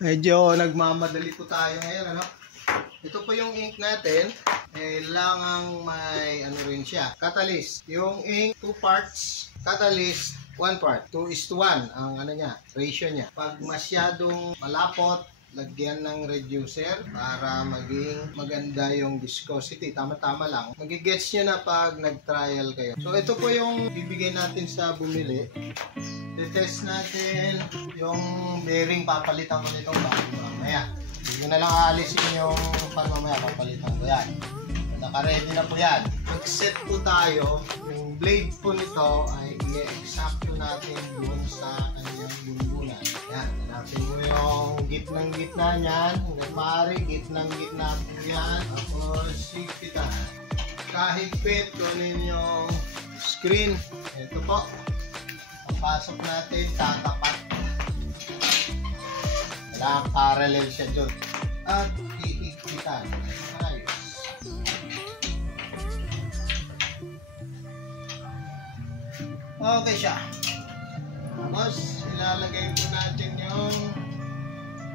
Medyo nagmamadali po tayo ngayon, ano? Ito po yung ink natin. Kailangang may ano rin siya, catalyst. Yung ink, 2 parts, catalyst, 1 part. 2:1 ang ano niya, ratio niya. Pag masyadong malapot, lagyan ng reducer para maging maganda yung viscosity. Tama-tama lang. Magigets nyo na pag nag-trial kayo. So, ito po yung bibigay natin sa bumili. I-test natin yung bearing. Papalitan ko nitong bago mamaya. Hindi na lang aalisin yung pan mamaya. Papalitan ko yan. Naka-ready na po yan. Mag-set po tayo. Yung blade po nito ay i-exacto natin dun sa kanyang bunbunan. Yan. Hanapin mo yung gitnang-gitna niyan. Hanggang maaari, gitnang-gitna po yan. Tapos, higpitan. Kahigpit, kunin yung screen. Ito po. Pasok natin, tatapat. Kailangan parallel siya dun. At iigpitan. Ayos. Okay siya. Tapos, ilalagay po natin yung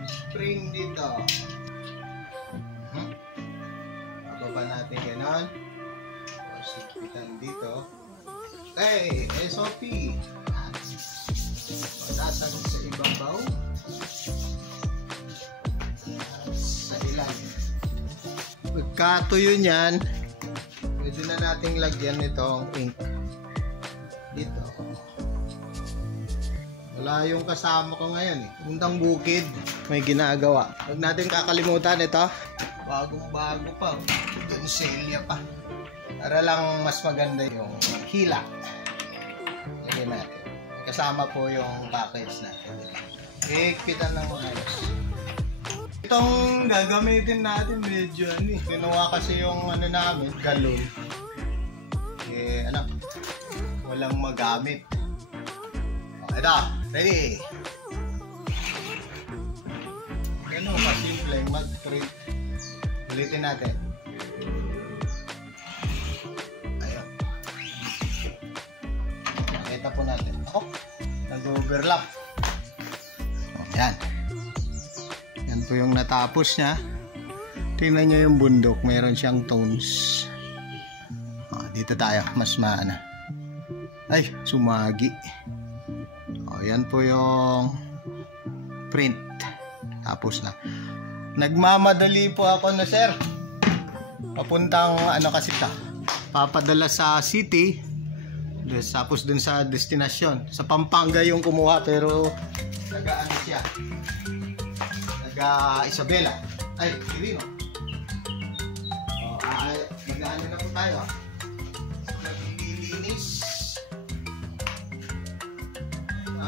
spring dito. Bababa natin gano'n. Tapos, iigpitan dito. Okay, SOP. Pagdasan sa ibang baw. Sa ilalim. Pagkatuyo niyan, pwede na nating lagyan nitong ink. Dito. Wala yung kasama ko ngayon eh. Puntang bukid, may ginagawa. Huwag natin kakalimutan ito. Bagong-bago pa. Donselya pa. Para lang mas maganda yung hila. Lagyan natin. Kasama po yung package natin. Higpitan ng ayos. Itong gagamitin natin medyo ano eh. Kinuha kasi yung ano namin, galon. Eh ano, walang magamit. Okay na, ready. Ganun kasimple mag-print. Ulitin natin. Ayun. Nakita po natin. Nag-overlap. Yan. Yan po yung natapos niya. Tingnan nyo yung bundok. Meron siyang tones. Dito tayo. Mas maana. Ay, sumagi. Yan po yung print. Tapos na. Nagmamadali po ako na sir. Papuntang ano kasi ta. Papadala sa city. Tapos dun sa destinasyon. Sa Pampanga yung kumuha pero naga-ano siya. Naga-Isabela. Ay, Quirino. Naga-ano na po tayo. Naglilinis.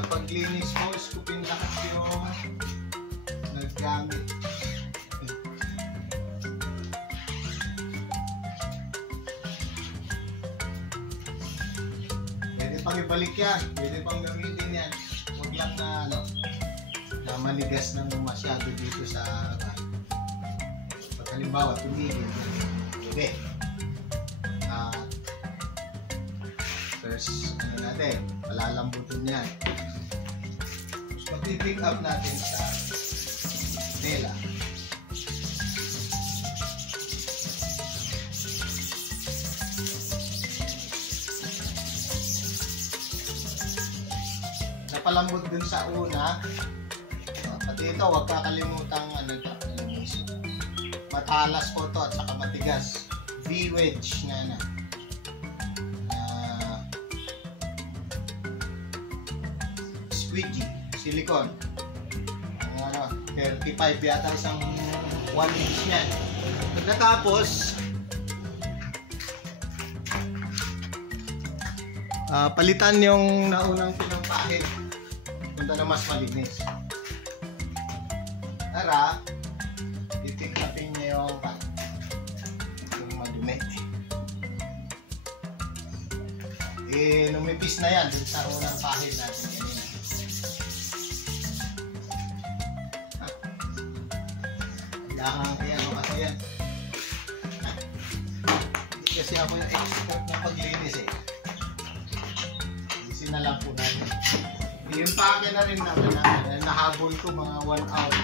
Paglinis mo, skupin lahat yung naggamit. Pag ibalik yan, pwede pang gamitin yan. Huwag lang na ano, na manigas ng masyado dito sa pag halimbawa tumigil. Okay. First ano natin, palalambutin yan. Tapos mag-pick up natin sa tela. Napalambot dun sa una. Pati ito, huwag kakalimutan matalas po to at saka matigas. V-wedge na squeegee, silicone. 35 yata isang 1 inch yan. Pagkatapos palitan yung naunang pinampahid. Punta na mas malinis. Tara, titignan niya yung madumi. Numipis na yan dun sa unang pahid natin kanina. Kailangan kaya mo kasi yan. Hindi kasi ako yung expert ng paglinis eh. Isin na lang po natin. Yung pake na rin naman nahabol ko mga 1 hour.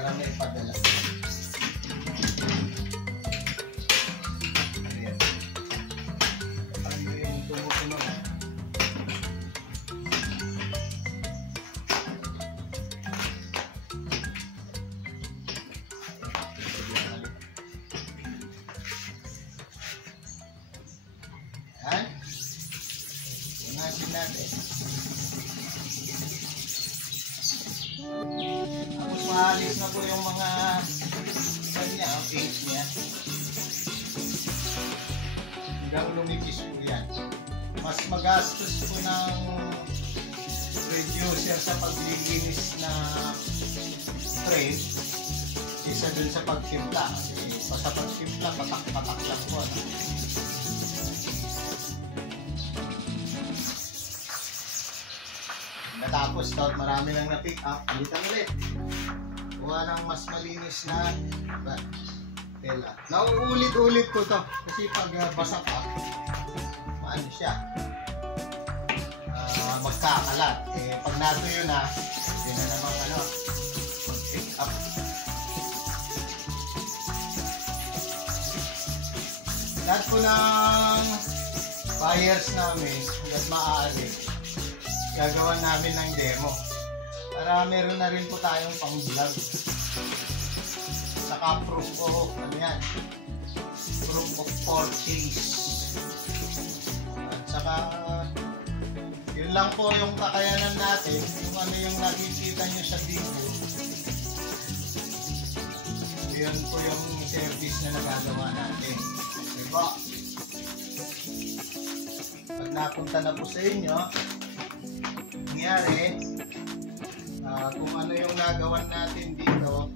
para may padala. Ayan. Ayan yung tumutunog. Ayan. Unasin natin. Tapos maalis na po yung mga kanya, ang paint niya. Hanggang lumipis po yan. Mas magastos po ng reducer sa paglilinis na frame kaysa dun sa pagtimpla. Kasi sa pagtimpla, patak-patak lang po. Natapos to, marami nang na-pick up, palitan ulit. Kuha ng mas malinis na tela. Nauulit-ulit ko to kasi pag basa pa, maano siya, magkakalat. Eh, pag natuyo na, yun na naman mag-pick up. Lahat po ng buyers namin, hanggang maaari, gagawa namin ng demo para meron na rin po tayong pang vlog. Saka proof of proof of purchase. At saka yun lang po yung kakayanan natin, yung ano yung nakikita nyo sa video, yun po yung service na nagagawa natin. Diba? Pag napunta na po sa inyo, nangyari, kung ano yung nagawan natin dito,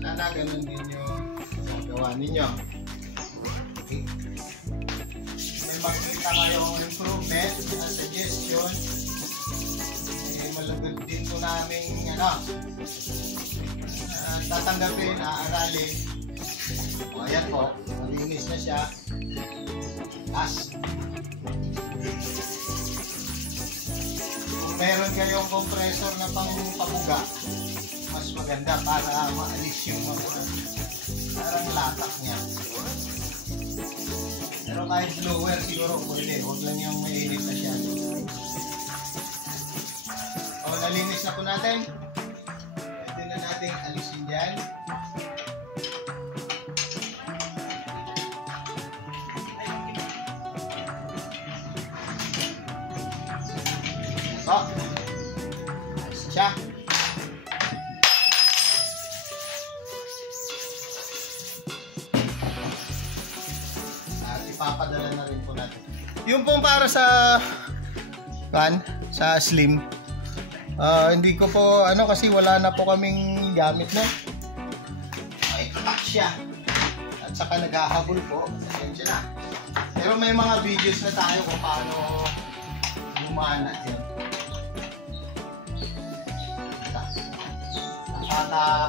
sana ganun din yung nagawa ninyo. Okay. May makita kayong improvement na suggestion, malagod din po namin tatanggapin, aaralin. O ayan po, malinis na siya. Meron kayong compressor na pang-pabuga, mas maganda para maalis yung parang latak niya. Pero kahit blower siguro pwede, huwag lang yung mainit na siya. O, nalinis na po natin. Pwede na natin alisin dyan. Oh, nice siya. At ipapadala na rin po natin. Yung pong para sa slim. Hindi ko po kasi wala na po kaming gamit na. Ay, katak siya. At saka naghahabol po. Pasensya na. Pero may mga videos na tayo kung paano gumana yun.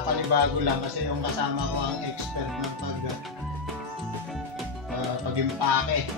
Panibago lang kasi yung kasama ko ang expert ng pag-impake.